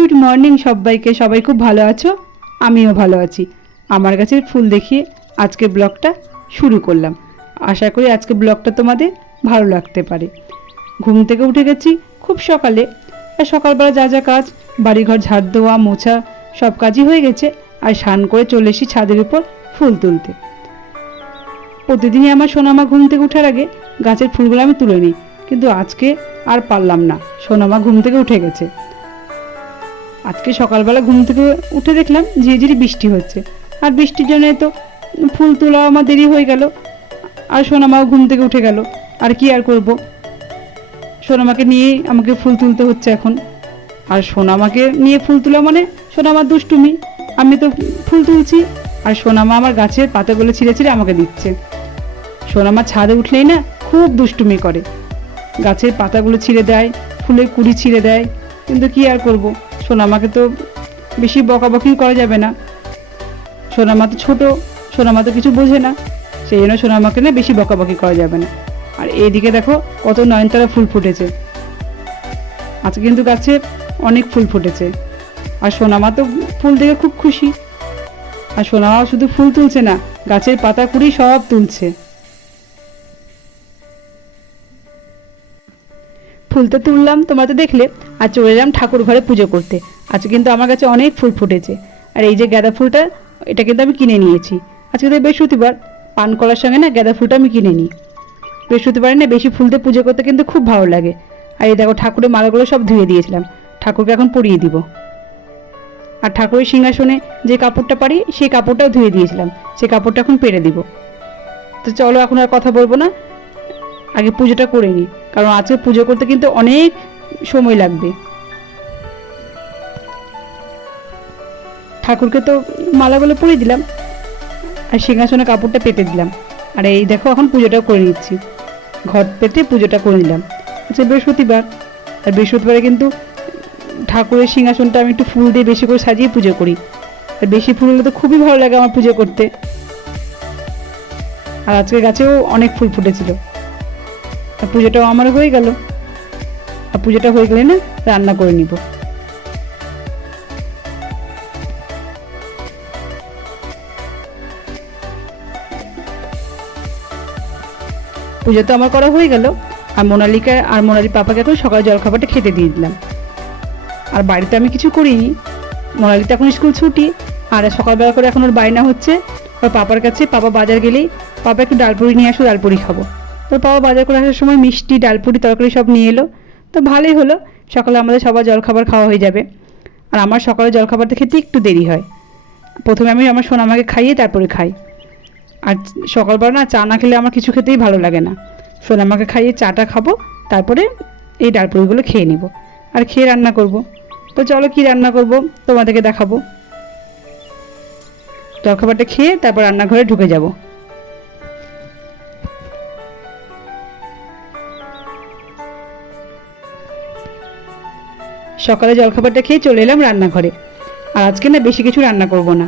Good morning সবাইকে। সবাই খুব ভালো আছো? আমিও ভালো আছি। আমার গাছের ফুল দেখিয়ে আজকে ব্লগটা শুরু করলাম। আশা করি আজকে ব্লগটা তোমাদের ভালো লাগতে পারে। ঘুম থেকে উঠে গেছি খুব সকালে, আর সকালবেলা যা যা কাজ, বাড়িঘর ঝাড় দেওয়া মোছা সব কাজই হয়ে গেছে। আর স্নান করে চলে এসেছি ছাদের উপর ফুল তুলতে। প্রতিদিনই আমার সোনামা ঘুম থেকে ওঠার আগে গাছের ফুলগুলো আমি তুলে নিই, কিন্তু আজকে আর পারলাম না। সোনামা ঘুম থেকে উঠে গেছে। আজকে সকালবেলা ঘুম থেকে উঠে দেখলাম ঝিরিঝিরি বৃষ্টি হচ্ছে, আর বৃষ্টির জন্য তো ফুল তোলা আমার দেরি হয়ে গেল। আর সোনামাও ঘুম থেকে উঠে গেল। আর কি আর করব, সোনামাকে নিয়েই আমাকে ফুল তুলতে হচ্ছে এখন। আর সোনামাকে নিয়ে ফুল তোলা মানে সোনামার দুষ্টুমি। আমি তো ফুল তুলছি, আর সোনামা আমার গাছের পাতাগুলো ছিঁড়ে ছিঁড়ে আমাকে দিচ্ছে। সোনামা ছাদে উঠলেই না খুব দুষ্টুমি করে, গাছের পাতাগুলো ছিঁড়ে দেয়, ফুলের কুড়ি ছিঁড়ে দেয়। কিন্তু কি আর করব, সোনামাকে তো বেশি বকাবকি করা যাবে না। সোনামা তো ছোটো, সোনামা তো কিছু বোঝে না, সেই জন্য সোনামাকে না বেশি বকাবকি করা যাবে না। আর এইদিকে দেখো কত নয়নতারা ফুল ফুটেছে। আজকে কিন্তু গাছে অনেক ফুল ফুটেছে, আর সোনামা তো ফুল দেখে খুব খুশি। আর সোনামা শুধু ফুল তুলছে না, গাছের পাতা কুড়ি সব তুলছে। ফুল তো তুললাম, তোমরা তো দেখলে। আর চলে এলাম ঠাকুর ঘরে পুজো করতে। আজকে কিন্তু আমার কাছে অনেক ফুল ফুটেছে। আর এই যে গাঁদা ফুলটা, এটা কিন্তু আমি কিনে নিয়েছি। আজকে তো বৃহস্পতিবার, পান কলার সঙ্গে না গাঁদা ফুলটা আমি কিনে নিই। বৃহস্পতিবারে না বেশি ফুল দিয়ে পুজো করতে কিন্তু খুব ভালো লাগে। আর এই দেখো ঠাকুরের মালাগুলো সব ধুয়ে দিয়েছিলাম, ঠাকুরকে এখন পরিয়ে দিব। আর ঠাকুরের সিংহাসনে যে কাপড়টা পারি সেই কাপড়টাও ধুয়ে দিয়েছিলাম, সেই কাপড়টা এখন পেরে দিব। তো চলো এখন আর কথা বলবো না, আগে পুজোটা করে নিই, কারণ আজকে পুজো করতে কিন্তু অনেক সময় লাগবে। ঠাকুরকে তো মালাগুলো পরিয়ে দিলাম, আর সিংহাসনে কাপড়টা পেতে দিলাম। আর এই দেখো এখন পুজোটাও করে নিচ্ছি, ঘট পেতে পুজোটা করে নিলাম। আচ্ছা বৃহস্পতিবার, আর বৃহস্পতিবারে কিন্তু ঠাকুরের সিংহাসনটা আমি একটু ফুল দিয়ে বেশি করে সাজিয়ে পুজো করি। আর বেশি ফুল হলে তো খুবই ভালো লাগে আমার পুজো করতে। আর আজকে গাছেও অনেক ফুল ফুটেছিল। আর পুজোটাও আমার হয়ে গেল। আর পুজোটা হয়ে গেলে না রান্না করে নিব। পুজো তো আমার করা হয়ে গেল। আর মোনালিকা আর মোনালির পাপাকে এখন সকালে জলখাবারটা খেতে দিয়ে দিলাম। আর বাড়িতে আমি কিছু করিনি, মোনালি তো এখন স্কুল ছুটি। আর সকালবেলা করে এখন ওর বায়না হচ্ছে ওর পাপার কাছে, পাপা বাজার গেলেই পাপা একটু ডালপুরি নিয়ে আসো, ডালপুরি খাবো। তো পাপা বাজার করে আসার সময় মিষ্টি, ডালপুরি, তরকারি সব নিয়ে এলো। তো ভালোই হলো, সকালে আমাদের সবার জলখাবার খাওয়া হয়ে যাবে। আর আমার সকালে জলখাবারটা খেতে একটু দেরি হয়। প্রথমে আমি আমার সোনামাকে খাইয়ে তারপরে খাই। আর সকালবেলা না চা না খেলে আমার কিছু খেতেই ভালো লাগে না। সোনামাকে খাইয়ে চাটা খাবো, তারপরে এই ডালপুরিগুলো খেয়ে নিব। আর খেয়ে রান্না করব। তো চলো কি রান্না করব তোমাদেরকে দেখাবো। জলখাবারটা খেয়ে তারপর রান্নাঘরে ঢুকে যাব। সকালে জলখাবারটা খেয়ে চলে এলাম রান্নাঘরে। আর আজকে না বেশি কিছু রান্না করব না,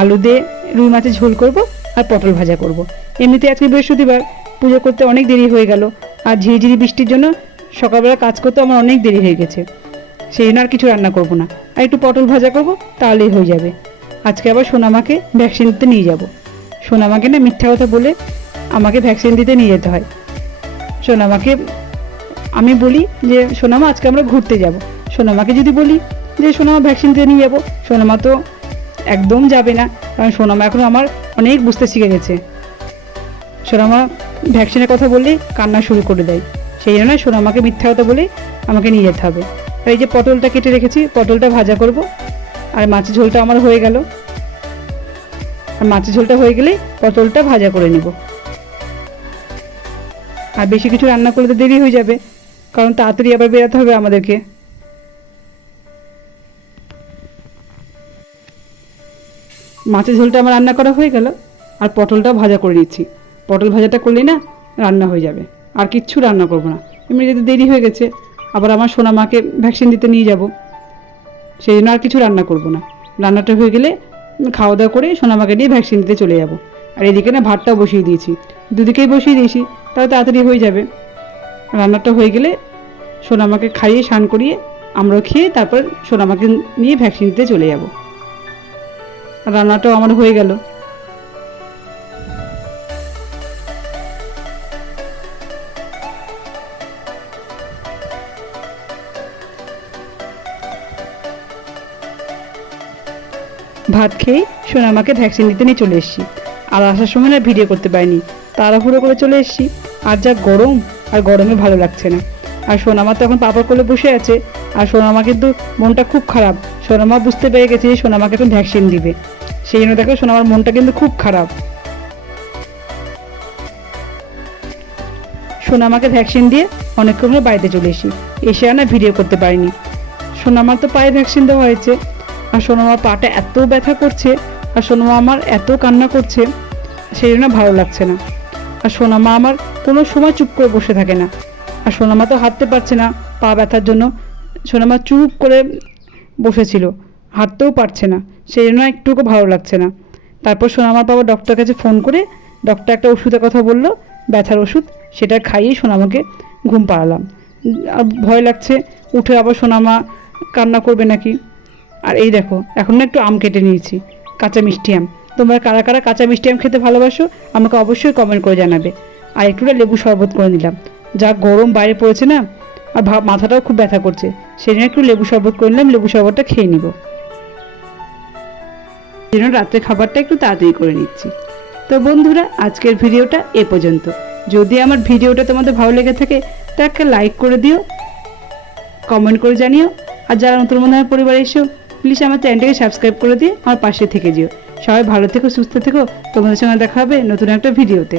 আলু দিয়ে রুই মাছের ঝোল করব আর পটল ভাজা করব। এমনিতে আজকে বৃহস্পতিবার, পুজো করতে অনেক দেরি হয়ে গেল। আর ঝিরিঝিরি বৃষ্টির জন্য সকালবেলা কাজ করতে আমার অনেক দেরি হয়ে গেছে, সেই জন্য আর কিছু রান্না করব না। আর একটু পটল ভাজা করব, তাহলেই হয়ে যাবে। আজকে আবার সোনামাকে ভ্যাকসিন দিতে নিয়ে যাব। সোনামাকে না মিথ্যা কথা বলে আমাকে ভ্যাকসিন দিতে নিয়ে যেতে হয়। সোনামাকে আমি বলি যে সোনামা আজকে আমরা ঘুরতে যাব। সোনামাকে যদি বলি যে সোনামা ভ্যাকসিন দিতে নিয়ে যাবো, সোনামা তো একদম যাবে না, কারণ সোনামা এখন আমার অনেক বুঝতে শিখে গেছে। সোনামা ভ্যাকসিনের কথা বললে কান্না শুরু করে দেয়, সেই জন্য সোনামাকে মিথ্যা কথা বলে আমাকে নিয়ে যেতে হবে। আর এই যে পটলটা কেটে রেখেছি, পটলটা ভাজা করব। আর মাছের ঝোলটা আমার হয়ে গেল। আর মাছের ঝোলটা হয়ে গেলে পটলটা ভাজা করে নিব। আর বেশি কিছু রান্না করলে তো দেরি হয়ে যাবে, কারণ তাড়াতাড়ি আবার বেরোতে হবে আমাদেরকে। মাছের ঝোলটা আমার রান্না করা হয়ে গেল, আর পটলটা ভাজা করে নিচ্ছি। পটল ভাজাটা করলেই না রান্না হয়ে যাবে, আর কিচ্ছু রান্না করব না। এমনি যদি দেরি হয়ে গেছে, আবার আমার সোনামাকে ভ্যাকসিন দিতে নিয়ে যাব, সেই জন্য আর কিছু রান্না করব না। রান্নাটা হয়ে গেলে খাওয়া দাওয়া করে সোনামাকে নিয়ে ভ্যাকসিন দিতে চলে যাব। আর এদিকে না ভাতটাও বসিয়ে দিয়েছি, দুদিকেই বসিয়ে দিয়েছি, তাহলে তাড়াতাড়ি হয়ে যাবে। রান্নাটা হয়ে গেলে সোনামাকে খাইয়ে স্নান করিয়ে আমরাও খেয়ে তারপর সোনামাকে নিয়ে ভ্যাকসিন দিতে চলে যাব। রান্নাটাও আমার হয়ে গেল। ভাত খেয়ে সোনামাকে ভ্যাকসিন দিতে নিয়ে চলে এসেছি। আর আসার সময় না ভিডিও করতে পারিনি, তাড়াহুড়ো করে চলে এসেছি। আর যা গরম, আর গরমে ভালো লাগছে না। আর সোনামা তো এখন পাপার কোলে বসে আছে। আর সোনামা কিন্তু মনটা খুব খারাপ। সোনামা বুঝতে পেরে গেছে যে সোনামাকে এখন ভ্যাকসিন দিবে, সেই জন্য দেখো সোনামার মনটা কিন্তু খুব খারাপ। সোনামাকে ভ্যাকসিন দিয়ে অনেকক্ষণ বাড়িতে চলে এসেছি। এসে আর না ভিডিও করতে পারিনি। সোনামার তো পায়ে ভ্যাকসিন দেওয়া হয়েছে, আর সোনামার পাটা এত ব্যথা করছে, আর সোনামা আমার এত কান্না করছে, সেই জন্য ভালো লাগছে না। আর সোনামা আমার কোনো সময় চুপ করে বসে থাকে না। আর সোনামা তো হাঁটতে পারছে না পা ব্যথার জন্য। সোনামা চুপ করে বসেছিল, হাঁটতেও পারছে না, সেই জন্য একটুকু ভালো লাগছে না। তারপর সোনামার বাবা ডক্টরের কাছে ফোন করে ডক্টর একটা ওষুধের কথা বললো, ব্যথার ওষুধ, সেটা খাইয়ে সোনামাকে ঘুম পাড়ালাম। আর ভয় লাগছে উঠে আবার সোনামা কান্না করবে নাকি। আর এই দেখো এখন না একটু আম কেটে নিয়েছি, কাঁচা মিষ্টি আম। তোমরা কারা কারা কাঁচা মিষ্টি আম খেতে ভালোবাসো আমাকে অবশ্যই কমেন্ট করে জানাবে। আর একটুটা লেবু শরবত করে নিলাম, যা গরম বাইরে পড়েছে না, আর মাথাটাও খুব ব্যথা করছে, সেই জন্য একটু লেবু শরবত করে নিলাম। লেবু শরবতটা খেয়ে নিব, সেই জন্য রাত্রে খাবারটা একটু তাড়াতাড়ি করে নিচ্ছি। তো বন্ধুরা, আজকের ভিডিওটা এ পর্যন্ত। যদি আমার ভিডিওটা তোমাদের ভালো লেগে থাকে তা একটা লাইক করে দিও, কমেন্ট করে জানিও। আর যারা নতুন বন্ধু আমার পরিবারে এসেও প্লিজ আমার চ্যানেলটাকে সাবস্ক্রাইব করে দিয়ে আমার পাশে থেকে যেও। সবাই ভালো থেকো, সুস্থ থেকো। তোমাদের সঙ্গে দেখা হবে নতুন একটা ভিডিওতে।